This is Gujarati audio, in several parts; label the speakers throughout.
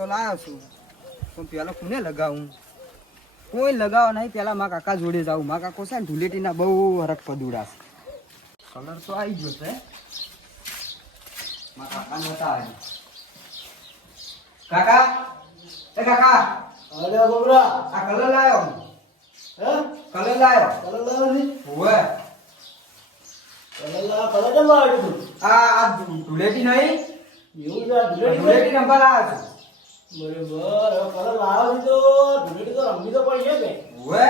Speaker 1: તો લાવ્યો છું. પણ પેલા કોને લગાવું? કોઈ લગાવો નહીં પેલા મા કાકા જોડે જાઉં. મા કાકો છે ને ધૂળેટીના બહુ હરક પદુડા છે. કલર તો આવી ગયો છે. મા કાકા નતા આવ્યા કાકા? એ કાકા!
Speaker 2: અરે બબરા!
Speaker 1: આ કલર લાવ્યો
Speaker 2: હે?
Speaker 1: કલર લાવ્યો
Speaker 2: કલર લાવ્યો છે
Speaker 1: હોવે.
Speaker 2: કલર લાવ્યો કલર કેમ લાવ્યો
Speaker 1: આ આ ધૂળેટી નહીં?
Speaker 2: એવું આ ધૂળેટી
Speaker 1: ધૂળેટી નંબર આવ્યો છું.
Speaker 2: બરોબર કલર લાવ્યો છે તો ધૂળેટી તો રમવી તો પડી છે કે?
Speaker 1: હોવે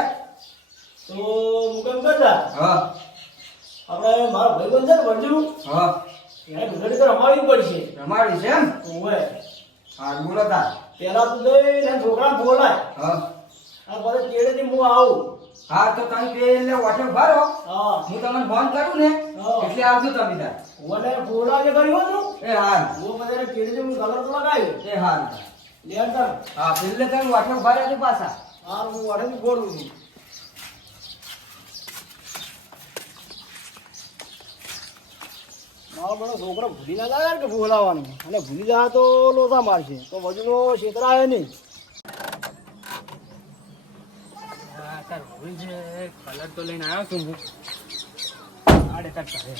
Speaker 2: તો હું કેમ કરતા?
Speaker 1: હા.
Speaker 2: આપણે મારો ભાઈબંધ છે ને મંજુ
Speaker 1: હા.
Speaker 2: એને ધૂળેટી તો રમાવી પડશે.
Speaker 1: રમાવી છે એમ?
Speaker 2: ઓવે
Speaker 1: હા બોલો તા.
Speaker 2: પેલા તું લઈને ને છોકરા બોલાય.
Speaker 1: હા.
Speaker 2: આ પછી કેળેથી હું આવું.
Speaker 1: હા તો તમે પેલે ઓટો ભરો.
Speaker 2: હા.
Speaker 1: હું તમને ફોન કરું ને
Speaker 2: હા.
Speaker 1: એટલે આવજો તમે તાર
Speaker 2: ઓલે બોલાવે કર્યું હતું
Speaker 1: એ હાલ
Speaker 2: હું બધાને કેળેથી હું કલર તો લગાવ્યો.
Speaker 1: એ હાલ
Speaker 2: લેર
Speaker 1: હા પેલે તમે ઓટો ભરે તો પાછા.
Speaker 2: હા હું વાડેથી ગોળું છું. મારો બધો છોકરો ભૂલી ના જાય કે અને ભૂલી જાય તો લોસા મારશે. તો વજનો આવે નહીં.
Speaker 3: કલર તો લઈને આવ્યો છું હું. આડે તક કરે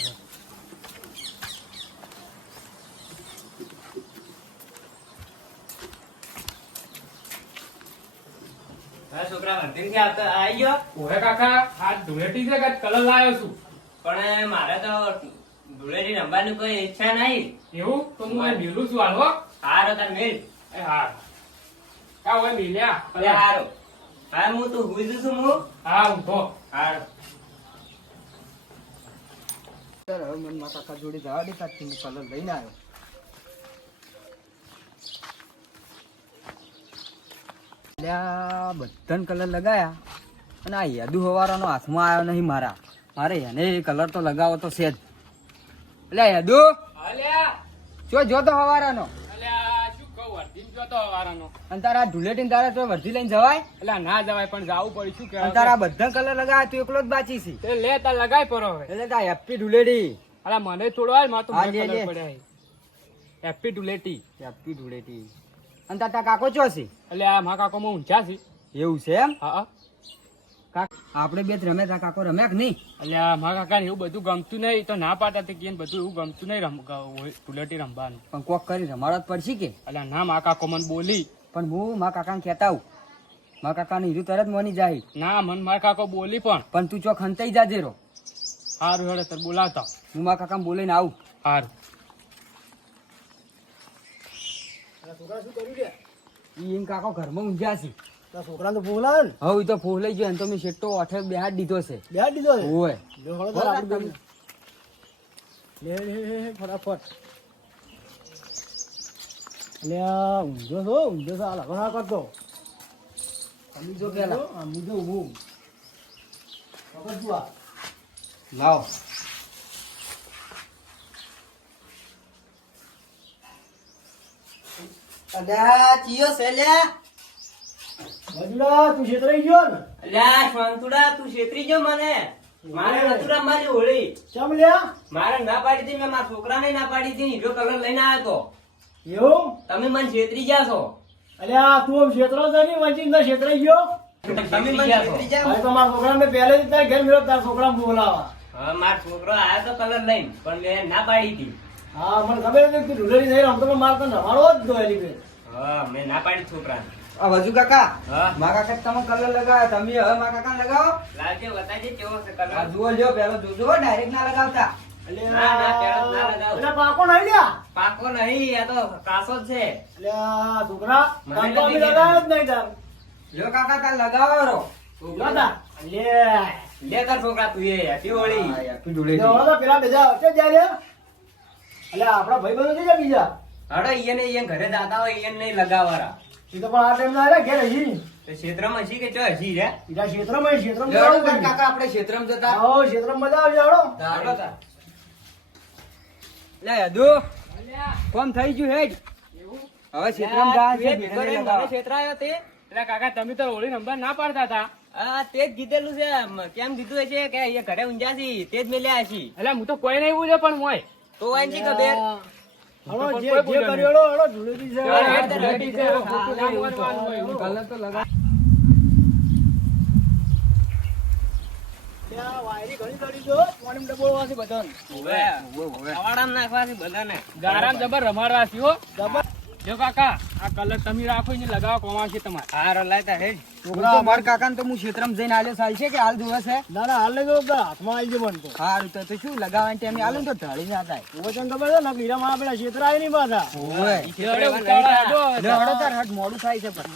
Speaker 4: હા છોકરા આવતા આવી ગયો?
Speaker 3: ઓહે કાકા આ ધૂળેટી છે કે કલર લાવ્યો છું?
Speaker 4: પણ મારે તો ધૂળેટી રમવાની કોઈ ઈચ્છા નહીં.
Speaker 3: એવું? તો હું મેલું છું હાલો
Speaker 4: હારો તાર મેલ.
Speaker 3: એ હા. કા હોય મેલ્યા
Speaker 4: હારો. હા હું તો હુઈ છું હું?
Speaker 3: હા ઊંધો
Speaker 4: હારો.
Speaker 1: મને જોડે જવા દે હું કલર લઈને આવ્યો. અલ્યા બધાને કલર લગાયા. અને આ યાદુ હવારાનો હાથમાં આવ્યો નહીં મારા. મારે એને કલર તો લગાવો તો છે જ. એટલે યાદુ! જો જોતો હવારાનો? તારા ધૂળેટી તારા તો વર્ધી લઈને જવાય?
Speaker 3: એટલે ના જવાય પણ જવું પડ્યું. શું
Speaker 1: અને તારા બધા કલર લગાવ્યા તું એકલો જ બાચી છે.
Speaker 3: તે લે તાર લગાય પરો
Speaker 1: એટલે તાર હેપી
Speaker 3: અલા મને થોડો હાલમાં તો હેપી
Speaker 1: હેપી અને તાર કાકો ચો છે?
Speaker 3: એટલે આ મા કાકો માં ઊંચા છે.
Speaker 1: એવું છે એમ?
Speaker 3: હા
Speaker 1: કાકા આપણે બે રમે તા કાકો રમે કે નહીં?
Speaker 3: એટલે આ મા કાકા એવું બધું ગમતું નહીં તો ના પાડતા તે કેન બધું એવું ગમતું નહીં રમ ધૂળેટી રમવાનું.
Speaker 1: પણ કોક કરી રમાડો જ પડશે કે?
Speaker 3: એટલે ના મા કાકો મને બોલી.
Speaker 1: પણ હું મા કાકાને કહેતા આવું. મારા કાકાને હીરું તરત મોની જાય.
Speaker 3: ના મન મા કાકો બોલી પણ.
Speaker 1: પણ તું ચો ખંતાઈ જાજે રો
Speaker 3: હારું હેડે તર બોલાવતા.
Speaker 1: હું મા કાકાને બોલીને આવું.
Speaker 3: હારું
Speaker 2: આ છોકરા શું કર્યું છે?
Speaker 1: ઈ કાકો ઘરમાં ઊંઝ્યા છે.
Speaker 2: આ તો બોલાવે ને?
Speaker 1: હવે તો ફોહ ગયો તો મેં શેટ્ટો ઓઠે બેહાડ દીધો છે.
Speaker 2: બેહાડ દીધો છે?
Speaker 1: ઓય.
Speaker 2: લે હળો તાર આપણે બેન. લે લે લે, લે ફટાફટ. લે ઊંધો છો? ઊંધો છો? કરતો.
Speaker 1: તમે જો
Speaker 2: આ મુજો ઊભું. પકડ તું આ.
Speaker 1: લાવો.
Speaker 4: અદા ચિયો છે લ્યા
Speaker 2: મજુરા તું છેતરાઈ ગયો ને?
Speaker 4: અલ્યા શાંતુડા તું છેતરી ગયો મને. મારે નતું રમવાની હોળી.
Speaker 2: ચમ લ્યા?
Speaker 4: મારે ના પાડી હતી મેં મારા છોકરાને ના પાડી હતી હીરો કલર લઈને આવ્યો
Speaker 2: એવું?
Speaker 4: તમે મને છેતરી ગયા છો.
Speaker 2: અલ્યા તું આમ છેતરો છે ને વંચિત ના છેતરાઈ ગયો?
Speaker 4: તમે મને છેતરી ગયા
Speaker 2: તો મારા છોકરા મેં પહેલે જ તારે ઘેર મેળવ તારા છોકરા બોલાવા
Speaker 4: હવે મારો છોકરો આવ્યો તો કલર લઈને પણ મેં ના પાડી હતી.
Speaker 2: હા મને ખબર હતી કે ઢુલેરી નહીં રમતો પણ મારે તો નવાડો જ દો એની બેન.
Speaker 4: હા મેં ના પાડી છોકરા
Speaker 1: આ વજુ કાકા મા કાકા તમે કલર લગાવ્યા તમે હવે મા કાકા લગાવો.
Speaker 4: લાગે બતાજે કેવો છે
Speaker 1: આ જુઓ લ્યો પેલો જોજો ડાયરેક્ટ ના લગાવતા.
Speaker 4: ના, ના, પેલો ના લગાવ.
Speaker 2: એટલે પાકો નહીં લ્યા.
Speaker 4: પાકો નહીં આ તો કાસો જ છે.
Speaker 2: એટલે છોકરા તો અમે
Speaker 4: નથી
Speaker 2: જ નહીં તાર.
Speaker 1: લ્યો કાકા કા લગાવો રો
Speaker 2: છોકરા લે.
Speaker 4: લે કર છોકરા તું એ હેપી હોળી.
Speaker 1: હેપી
Speaker 2: તો પેલા બેજા હશે જાય લ્યા અલ્યા ભાઈ બંધ છે બીજા?
Speaker 4: હડો ઈયન ઈયન ઘરે જાતા હોય ઈયન નહીં લગાવવાના
Speaker 2: એ તો પણ આ ટાઈમ ના આવ્યા ઘેર હજી
Speaker 4: ક્ષેત્રમાં હસી કે ચો હજી રે
Speaker 2: બીજા ક્ષેત્રમાં ક્ષેત્રમાં.
Speaker 1: કાકા આપણે ક્ષેત્રમાં જતા.
Speaker 2: હો ક્ષેત્રમાં મજા આવશે હાલો
Speaker 1: હાલો લે યદુ કોમ થઈ ગયું હેડ. હવે ક્ષેત્રમાં જા છે ભીડને ક્ષેત્ર
Speaker 4: ક્ષેત્રાયો તે?
Speaker 3: એટલે કાકા તમે તો ઓળી નંબર ના પાડતા હતા.
Speaker 4: હા તે જ કીધેલું છે કેમ કીધું છે કે એ ઘરે ઊંઝા છી તે જ મેલ્યા છી
Speaker 3: એટલે હું તો કોઈ નહીં બોલ્યો પણ મોય
Speaker 4: તો વાંચી ખબર
Speaker 5: હળો, જે જે
Speaker 3: બોલ્યો
Speaker 5: હળો, હળો, છે.
Speaker 3: હેડ, છે.
Speaker 1: કલર તો લગા
Speaker 3: જબર રમાડવા હો.
Speaker 5: જબર.
Speaker 3: જો કાકા આ કલર તમે રાખો ને લગાવો કોમાં છે તમારે.
Speaker 4: હારો લાયતા હેડ
Speaker 1: છોકરા માર કાકાને તો હું ક્ષેત્રમાં જઈને આલ્યો સાલ છે કે હાલ જોવે છે?
Speaker 5: ના ના હાલ નહીં તો હાથમાં આવી જાય તો.
Speaker 1: હારું તો તો શું લગાવવાની ટાઈમે આલું તો ઢળી ના થાય.
Speaker 5: હવે તને ખબર છે ને હીરામાં પેલા છેતરા આવી નહીં પાછા.
Speaker 1: ઓવે.
Speaker 3: હેડો, ઉતાવળા હેડો.
Speaker 1: તાર હટ મોડું થાય છે પણ.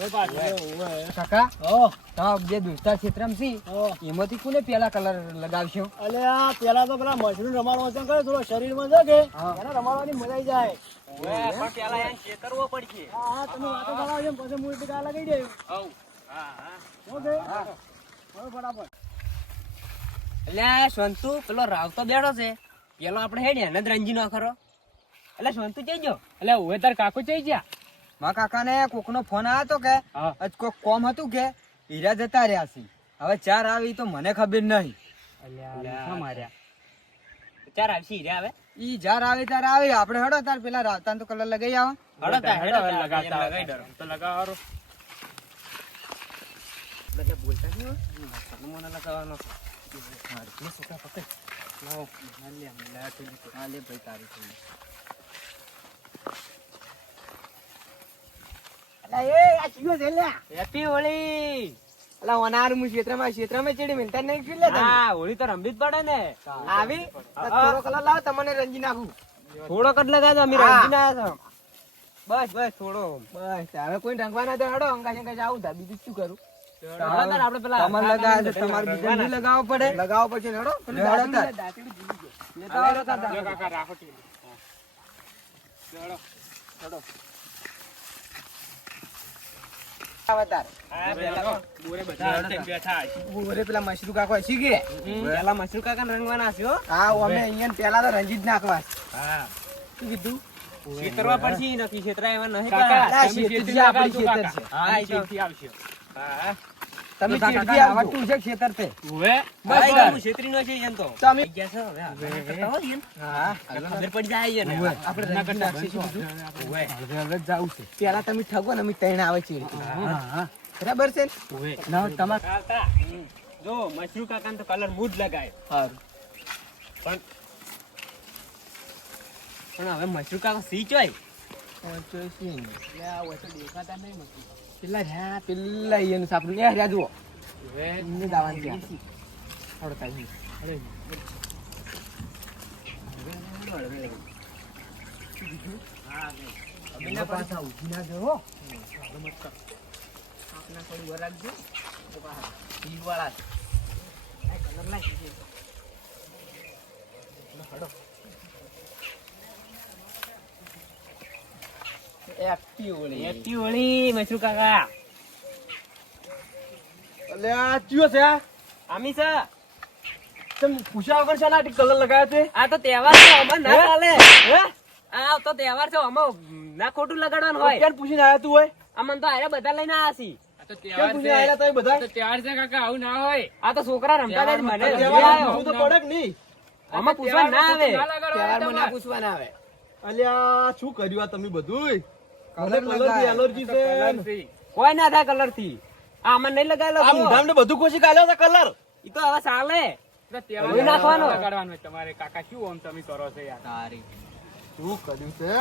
Speaker 1: કાકા
Speaker 5: હો,
Speaker 1: તમારા બે દોસ્તાર ક્ષેત્રમાં છે એમાંથી કોને પેલા કલર લગાવશો?
Speaker 5: અલે આ પેલા તો પેલા મશરૂમ રમાડવા છે કરે થોડો શરીરમાં એને રમાડવાની મજા આવી જાય.
Speaker 4: પણ પેલા એને છેતરવો પડશે.
Speaker 5: હા હા તમે વાતો કરાવો પછી હું એટલે.
Speaker 4: હા હા.
Speaker 5: ઓકે.
Speaker 4: સંતુ પેલો રાવતો બેઠો છે. પેલો આપણે હેડ એને રંજી નો ખરો. એટલે સંતુ ગયો.
Speaker 3: એટલે હવે તાર કાકો જઈ ગયા.
Speaker 1: મારા કાકાને કોકનો ફોન આવ્યો તો કે આજ કોક કોમ હતું કે હીરા જતા રહ્યા છે. હવે ચાર આવી તો મને ખબર નહીં.
Speaker 3: અલ્યા મારે
Speaker 4: ચાર આવશે હીરા આવે
Speaker 1: ઈ જાર આવે તાર આવે. આપણે હડો તાર પેલા રાવતાન તો કલર લગાઈ આવો.
Speaker 4: હડો તાર
Speaker 3: હડો
Speaker 4: લગાતા લગાઈ
Speaker 3: ડરો. તો લગાવારો
Speaker 4: એટલે બોલતા નહીં? સરનું મને લગાવવાનો. છે.
Speaker 1: તો હાલે ભાઈ તારી તો અલા એ આ ચિયો થોડી.
Speaker 4: હેપી હોળી
Speaker 1: અલા ઓનાર હું ક્ષેત્રમાં ક્ષેત્રમાં ચડી મિલતા નહીં
Speaker 4: હા હોળી તો રમવી જ પડે ને.
Speaker 1: આવી? થોડો કલર લાવ તમને રંજી નાખું.
Speaker 4: થોડોક જ લગાવજો અમે રંજી ના બસ બસ થોડો.
Speaker 1: બસ હવે કોઈ રંગવાના તો હડો અંગા શંકા જાવું તા બીજું શું કરું?
Speaker 4: આપડે પેલા
Speaker 1: તમારે લગાવે તમારે બીજા નહીં લગાવવો પડે. લગાવવો પડશે ને. હડો. લેતા
Speaker 3: રાખો
Speaker 1: આવે તાર.
Speaker 4: હા, પેલા
Speaker 3: બોરે બધા હાથે બેઠા હશે.
Speaker 1: પેલા મશરૂ કાકો હસી ગયા.
Speaker 4: હમ, પેલા મસરૂ કાકા રંગવાના છે હો.
Speaker 1: હા અમે અહીંયા પેલા તો રંજી જ નાખવા. આ
Speaker 3: તમે
Speaker 1: ચીડથી
Speaker 3: આવજો.
Speaker 1: છે ખેતર તે
Speaker 3: હવે
Speaker 4: બસ હું છેતરી નો છે એમ તો તમે ગયા છો હવે કરતા હોય એમ.
Speaker 1: હા
Speaker 4: ખબર પડી જાય છે ને
Speaker 1: આપણે
Speaker 3: ના
Speaker 1: નાખીશું.
Speaker 3: કરો.
Speaker 4: ઉવે.
Speaker 1: હવે હવે જ છે પેલા તમે ઠગો ને અમે તૈણ આવે છે
Speaker 3: હા, હા.
Speaker 1: બરાબર છે
Speaker 3: હવે
Speaker 1: ના તમાર
Speaker 3: આવતા. જો મશરૂ કાકા તો કલર મૂડ લગાય
Speaker 1: સારું
Speaker 4: પણ પણ હવે મશરૂ કાકા સી ચોય
Speaker 3: દેખાતા નહીં મશરૂ.
Speaker 1: પેલા રહ્યા પેલા એનું સાપડું એ રહ્યા જુઓ. એમને દાવાનું ત્યાં થોડો ટાઈમ
Speaker 3: અરે,
Speaker 1: પાછા ઊભી ના જવો આપના થોડું વાર રાખજો તો પાછા ઈવાળા છે. આ કલર હડો. એકટી ઓળી.
Speaker 4: એકટી હોળી મશરૂ કાકા.
Speaker 5: ચિયો છે
Speaker 4: આમી છે.
Speaker 5: તમે પૂછ્યા વગર છે ને કલર લગાવ્યો તે?
Speaker 4: આ તો તહેવાર છે અમાર ના ચાલે.
Speaker 5: હે?
Speaker 4: આ તો તહેવાર છે અમાર ના ખોટું લગાડવાનું હોય.
Speaker 5: ક્યાં પૂછીને આયા તું હોય?
Speaker 4: અમને તો આરે બધા લઈને આયા છી
Speaker 3: આ તો
Speaker 5: ક્યાં
Speaker 3: તહેવાર
Speaker 5: પૂછીને આયેલા
Speaker 3: છે. આ તો તહેવાર છે કાકા આવું ના હોય.
Speaker 4: આ તો છોકરા રમતા હતા જ મને
Speaker 3: તહેવારમાં
Speaker 4: લઈ
Speaker 5: તહેવારમાં
Speaker 4: આવ્યો.
Speaker 5: પૂછવું તો પડે કે નહીં?
Speaker 4: આમાં પૂછવા ના આવે.
Speaker 1: તહેવારમાં ના પૂછવાના આવે.
Speaker 5: અલ્યા શું કર્યું આ તમે બધું મને
Speaker 1: કલર
Speaker 5: કલરથી
Speaker 1: લગાય.
Speaker 5: એલર્જી છે.
Speaker 4: કોઈ ના થાય કલરથી. આ આમાં નહીં લગાવેલો
Speaker 5: આ મૂઢામને બધું કોશી કાઢ્યો છે કલર
Speaker 4: ઈ તો હવે ચાલે. નાખવાનો.
Speaker 3: લગાડવાનો તમારે. કાકા શું આમ તમે કરો છો યાર?
Speaker 1: તારી.
Speaker 5: શું કર્યું છે?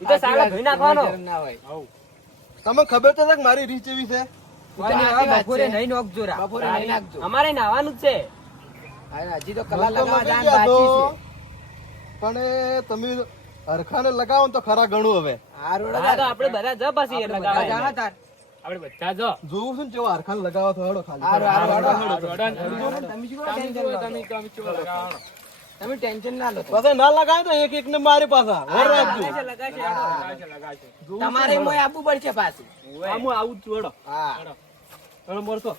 Speaker 4: ઈ તો ચાલે ધોઈ નાખવાનો.
Speaker 1: ના હોય.
Speaker 3: હઉ.
Speaker 5: તમને ખબર તો છે કે મારી રીચ એવી છે?
Speaker 1: બપોરે નહીં નોખજો રા. બપોરે નહીં. નાખજો.
Speaker 4: અમારે નાવાનું જ છે.
Speaker 1: હજી તો કલર
Speaker 5: મને
Speaker 1: લગાવવા. બાકી છે.
Speaker 5: પણ તમે હરખાને લગાવો તો ખરા ગણું હવે.
Speaker 1: આ રોડ
Speaker 4: હા તો આપણે બધા જ પછી
Speaker 1: આપણે બધા
Speaker 5: જોવું છું ને કેવો હરખાને લગાવો તો હડો ખાલી.
Speaker 1: તમે ટેન્શન ના લો. તો.
Speaker 5: ના લગાવે તો એક એક ને મારી પાછા. વર રાખજો.
Speaker 1: તમારે મોય આપવું પડશે પાછું.
Speaker 5: આવું
Speaker 1: હા.
Speaker 5: હેડો.
Speaker 4: પણ ચો.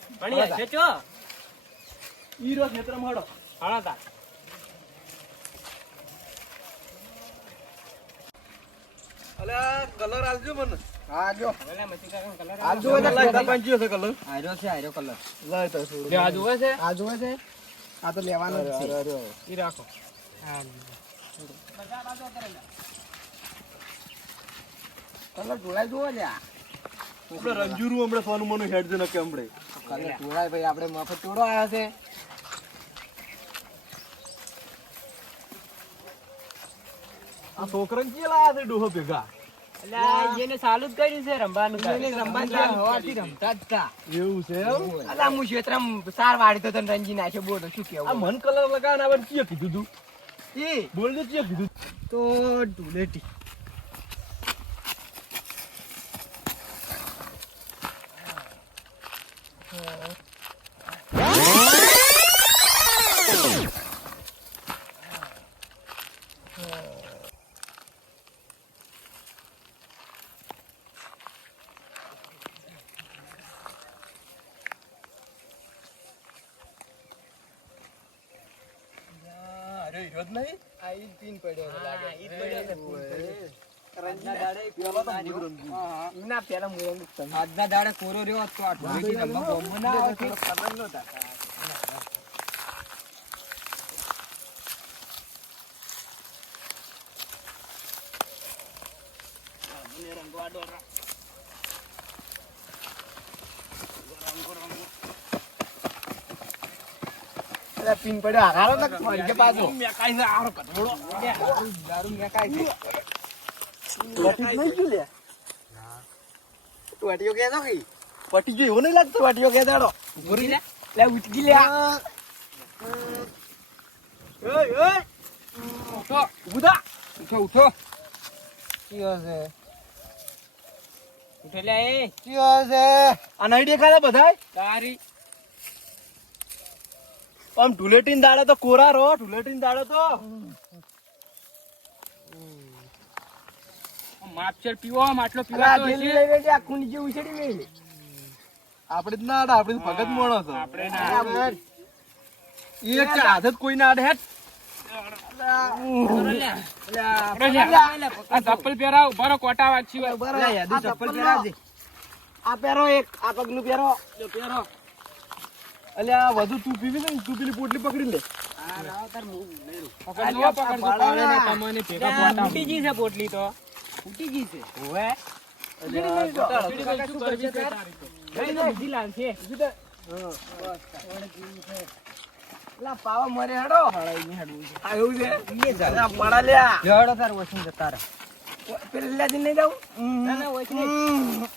Speaker 3: હાલો તાર.
Speaker 5: અલ્યા કલર આલજો મને.
Speaker 1: હા જો
Speaker 4: પેલા મશીન કાકાનો colour
Speaker 1: આ જુઓ તો
Speaker 5: લાય સરપંચીયો છે કલર
Speaker 1: આર્યો છે આર્યો કલર
Speaker 5: લાય તો થોડું
Speaker 3: જો આ છે?
Speaker 1: આ છે? આ તો લેવાનો છે
Speaker 3: ઈ રાખો. હા.
Speaker 6: કલર ઢોળાય જુઓ લ્યા.
Speaker 5: આપણે રંજુરું હમણાં સોનું મનુ હેડ છે નકે હમણે.
Speaker 6: કલર ઢોળાય ભાઈ આપણે મફત તોડો આવ્યા છે.
Speaker 5: આ છોકરાને કે લાયા છે ડોહો ભેગા?
Speaker 4: અલ્યા એને ચાલુ જ કર્યું છે રમવાનું
Speaker 6: એને રમવાનું ચાલુ હવારથી રમતા જ તા.
Speaker 5: એવું છે એમ?
Speaker 4: અલા હું ક્ષેત્રમાં સાર વાળી તો તને રંજી નાખ્યો બોલો શું
Speaker 5: આ મન કલર લગાન આવે ચીએ કીધું તું.
Speaker 6: એ?
Speaker 5: બોલ દે ચીએ કીધું
Speaker 6: તો. ધૂળેટી
Speaker 5: અરે હીરો જ નહીં
Speaker 6: આ ઈ જ પીન પડ્યો છે લાગે.
Speaker 4: ઈ પડ્યો છે.
Speaker 6: આજના દાડે
Speaker 5: પેલો તો ભૂત રંગી.
Speaker 6: હા.
Speaker 4: ના પેલા હું રંગ
Speaker 6: આજના દાડે કોરો રહ્યો હોત તો આ ઢોળેટી બોમ્બ ના આવત.
Speaker 5: ખબર નહોતા
Speaker 6: અલા પીન પડ્યો. હારો ને ફરી કે પાછો.
Speaker 5: મેકાઈ છે હારો કટોળો
Speaker 6: દારૂ મેકાય છે.
Speaker 5: પટી નહીં ગયું લે.
Speaker 6: કહેતો કે
Speaker 5: પટી ગયું એવું લાગતો
Speaker 6: વાટીઓ કે કહેતાડો
Speaker 4: ઉઠી લે.
Speaker 6: લે ઉટકી લે
Speaker 5: ઓય ઓય.
Speaker 6: ઉઠો. ઉઠા ઉઠો ઉઠો. કયો છે
Speaker 4: ઉઠે લે એ.
Speaker 6: કયો છે
Speaker 5: આ નહીં દેખાતા બધાય?
Speaker 3: તારી.
Speaker 5: આમ ઢુલેટીન દાડે તો કોરા રો ઢુલેટીન દાડે તો.
Speaker 3: માપચર પીવો આમ આટલો
Speaker 6: અલા
Speaker 3: પીવાતો
Speaker 6: થેલી
Speaker 3: હશે.
Speaker 6: લઈ લેજે આ ખૂન જેવું ઉછેડી મેલ
Speaker 5: આપણે જ ના આડે આપણે ભગત મોણો છો.
Speaker 3: આપણે ના
Speaker 5: એક આદત કોઈ ના આડે હેટ
Speaker 3: ચપ્પલ પહેરાવ બરો કોટા વાગશી. હોય.
Speaker 6: લે ચપ્પલ પહેરાવજે.
Speaker 5: આ પહેરો એક આ પગનું પહેરો. જો પહેરો આ વધુ તું પીવી ને તું પેલી પોટલી પકડી લે.
Speaker 3: પકડજો, પકડજો. પાડે ને તમને ભેગા પોટા.
Speaker 4: ફૂટી ગઈ છે પોટલી તો.
Speaker 6: ફૂટી ગઈ છે. નહીં. બીડી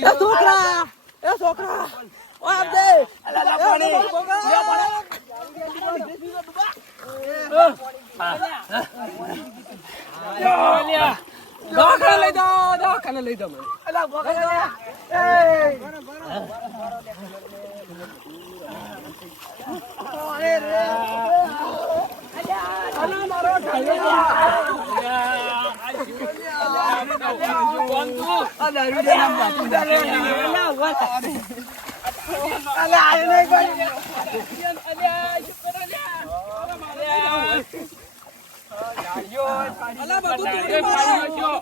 Speaker 6: એ છોકરા એ છોકરા ઓ આપ દે અલા પાણી દવાખાને લઈ દો લઈ મને અલા.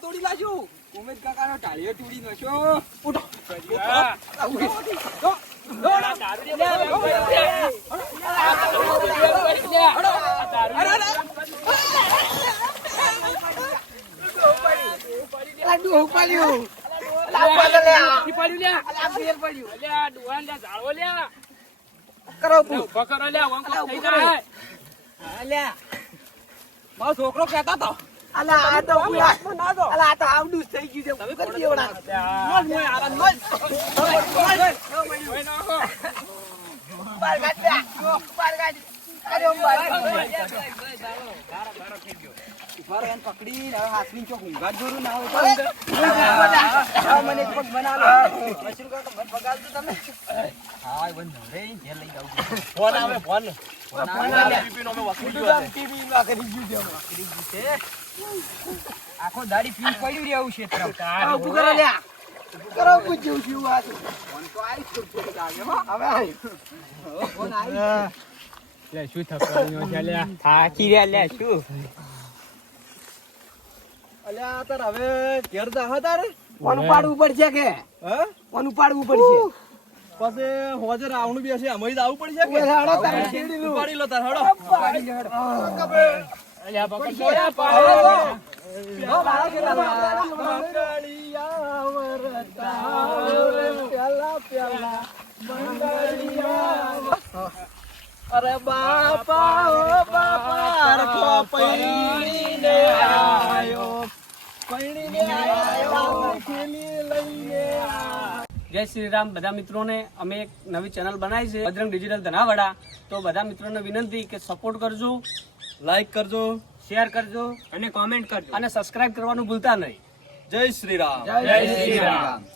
Speaker 6: તોડી લાગ્યું
Speaker 1: ઉમેશ કાકાનો ટાળીઓ તોડી નાખ્યો
Speaker 6: મારો છોકરો કેતા હતો અલા આ તો અલા આ તો આવડું થઈ ગયું છે કરી દેવડા મોજ મોજ આરામ મોજ બાર દે બાર કાઢ અરે બાર
Speaker 1: ઊભા રહે ને પકડીને હવે હાથની ચોક ઊંઘા જોરું ના હોય તો મને પગ બનાવો. મશરૂ કાકા, મને પગાડજો તમે. હા, બંધ ધરે, ઘેર લઈ જાઉં
Speaker 6: ફોન આવે ફોન
Speaker 1: ફોન આવે.
Speaker 6: ટીવી નો મેં ગયો ટીવી માં કરી ગયું છે હમણાં.
Speaker 1: ગયું છે. આખો દાડી પીને પડ્યું રહ્યું છે તરફ.
Speaker 6: આ કરો લ્યા કરો પૂછ્યું છું આ
Speaker 1: ફોન તો આવી જ ગયો છે આજે, હો.
Speaker 6: હવે આવી.
Speaker 1: ફોન આવી
Speaker 5: શું થકવાનું છે
Speaker 4: થાકી રહ્યા લે શું
Speaker 6: અલ્યા તાર હવે ઘેર જા તારે. કોનું પાડવું પડશે કે? હે? કોનું પાડવું પડશે? પછી હોજે રાવણું હશે અમે જ આવવું પડશે કે? લો તાર હડો.
Speaker 1: પાડી લે, હેડો.
Speaker 5: અલ્યા પકડજો
Speaker 6: અરે બાપા ઓ બાપા રખો પૈણીને આયો પૈણીને આયો ખેલી લઈને આયો
Speaker 4: જય શ્રી રામ બધા મિત્રોને અમે એક નવી ચેનલ બનાવી છે બજરંગ ડિજિટલ ધનાવાડા. તો બધા મિત્રોને વિનંતી કે સપોર્ટ કરજો
Speaker 6: લાઈક કરજો
Speaker 4: શેર કરજો અને કોમેન્ટ કરજો. અને સબસ્ક્રાઇબ કરવાનું ભૂલતા નહીં.
Speaker 6: જય શ્રી રામ
Speaker 1: જય શ્રી રામ